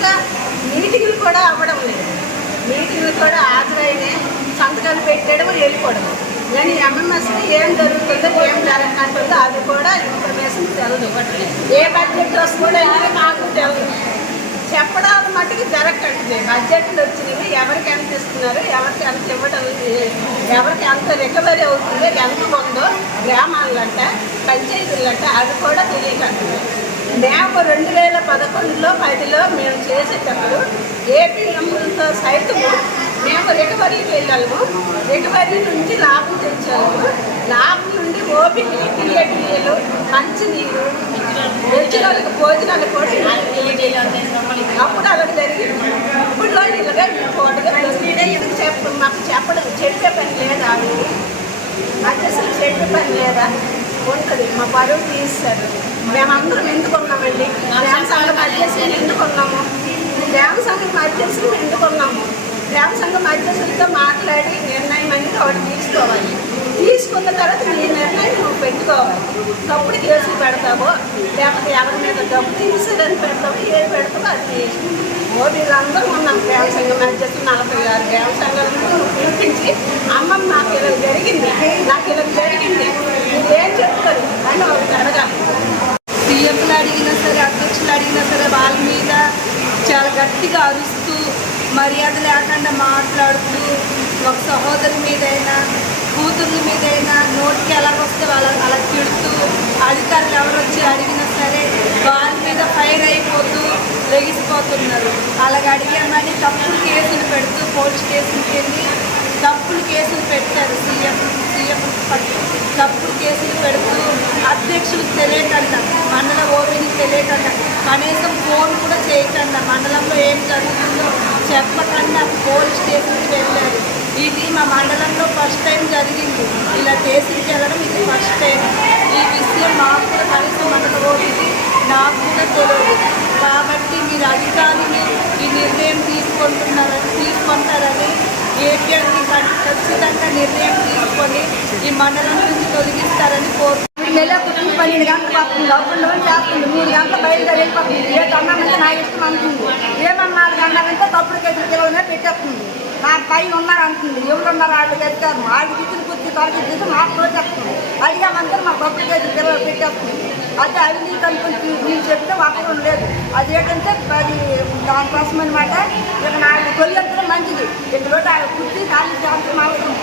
ఇంకా మీటింగ్లు కూడా అవ్వడం లేదు. మీటింగ్లు కూడా హాజరైనే సంతకాలు పెట్టడం వెళ్ళిపోవడం. కానీ ఎంఎంఎస్కి ఏం జరుగుతుందో ఏం జరగకుంటుందో అది కూడా ఇన్ఫర్మేషన్ తెలదు. ఏ బడ్జెట్ వస్తుందో అనేది మాకు తెలదు. చెప్పడం మట్టుకు జరగట్లేదు. బడ్జెట్లు వచ్చినవి ఎవరికి ఎంత ఇస్తున్నారు ఎవరికి ఎంత ఇవ్వడం ఎవరికి ఎంత రికవరీ అవుతుందో ఎంత ఉందో గ్రామాలంట పంచాయతీలంట అది కూడా తెలియకంటుంది మేము రెండు వేల పదకొండులో పదిలో మేము చేసేటప్పుడు ఏపీఎంతో సైతము మేము రికవరీకి వెళ్ళాము. రికవరీ నుంచి లాభం తెచ్చాము. లాభం నుండి ఓపిక టీఏటీఏలు మంచినీరు వెజ్జులకు భోజనాలు కూడా అప్పుడు అలా జరిగింది. ఇప్పుడు ఇలాగే ఎందుకు చెప్ప మాకు చెప్పడం చెప్పే పని లేదా? ఆవిడ అసలు చెప్పే పని లేదా? ఉంటుంది మా పరువు తీస్తారు మేమందరం ఎందుకున్నామండి గ్రామ సంఘం అధ్యక్షులు ఎందుకున్నాము గ్రామ సంఘం అధ్యక్షులు ఎందుకున్నాము గ్రామ సంఘం అధ్యక్షులతో మాట్లాడి నిర్ణయం అనేది ఒకటి తీసుకోవాలి. తీసుకున్న తర్వాత నీ నిర్ణయం నువ్వు పెట్టుకోవాలి. తప్పుడు కేసులు పెడతావో లేకపోతే ఎవరి మీద డబ్బు తీసిరని పెడతావో ఏది పెడతావో అది తీసుకో. ఓ వీళ్ళందరూ ఉన్నాం. గ్రామ సంఘం అధ్యక్షులు నలభై ఆరు గ్రామ సంఘాలను పిలిపించి అమ్మమ్మ నాకు ఇలా జరిగింది. నాకు ఇలా జరిగింది నువ్వేం చెప్తారు అని ఒకటి అడగాలి సీఎంలు అడిగినా సరే అధ్యక్షులు అడిగినా సరే వాళ్ళ మీద చాలా గట్టిగా అరుస్తూ మర్యాద లేకుండా మాట్లాడుతూ ఒక సహోదరి మీదైనా కూతుర్ల మీదైనా నోటికి ఎలాగొస్తే వాళ్ళ అలా తిడుతూ అధికారులు ఎవరు వచ్చి అడిగినా సరే వాళ్ళ మీద ఫైర్ అయిపోతూ లెగిసిపోతున్నారు. అలాగ అడిగామని తప్పుడు కేసులు పెడుతూ పోలీస్ కేసులు వెళ్ళి తప్పుడు కేసులు పెట్టారు సీఎం సీఎం పట్ల. తప్పుడు కేసులు పెడుతూ అధ్యక్షులకు తెలియకుండా మండల ఓబీనికి తెలియకుండా కనీసం ఫోన్ కూడా చేయకుండా. మండలంలో ఏం జరుగుతుందో చెప్పకుండా. పోలీస్ స్టేషన్కి వెళ్ళారు. ఇది మా మండలంలో ఫస్ట్ టైం జరిగింది. ఇలా స్టేషన్కి వెళ్ళడం ఇది ఫస్ట్ టైం ఈ విషయం మాకు కూడా కనీసం మండల నాకు కూడా తెలియదు. కాబట్టి మీరు అధికారులు ఈ నిర్ణయం తీసుకుంటున్నారని తీసుకుంటారని ఏపీఎల్ని ఖచ్చితంగా నిర్ణయం తీసుకొని ఈ మండలం నుంచి తొలగిస్తారని కోరుతున్నాను నెల కుటుంబ పన్నెండు గంటల పాపం లోపల లోన్ చేస్తుంది. మూడు వెళ్ళిపోతుంది ఏ నా ఇష్టం అంటుంది ఏమన్నా నాలుగు అన్నారంటే తప్పుడు కేసులు కిలోనే పెట్టేస్తుంది. నా పైన ఉన్నారు అంటుంది ఎవరు ఉన్నారు వాళ్ళు తెచ్చారు వాళ్ళు దిక్కులు కుర్చీ తొలగి తీసి మాకు తోచేస్తుంది అడిగామంటే మా తప్పుడు కేసులు కిలో పెట్టేస్తుంది. అదే అవినీతి అనుకుంటుంది నేను చెప్తే ఒక్కడం లేదు. అది ఏంటంటే అది దానికోసం అనమాట ఇక నాకు తొలి మంచిది. ఇక్కడ కుర్చీ ఖాళీ చేస్తాం అవసరం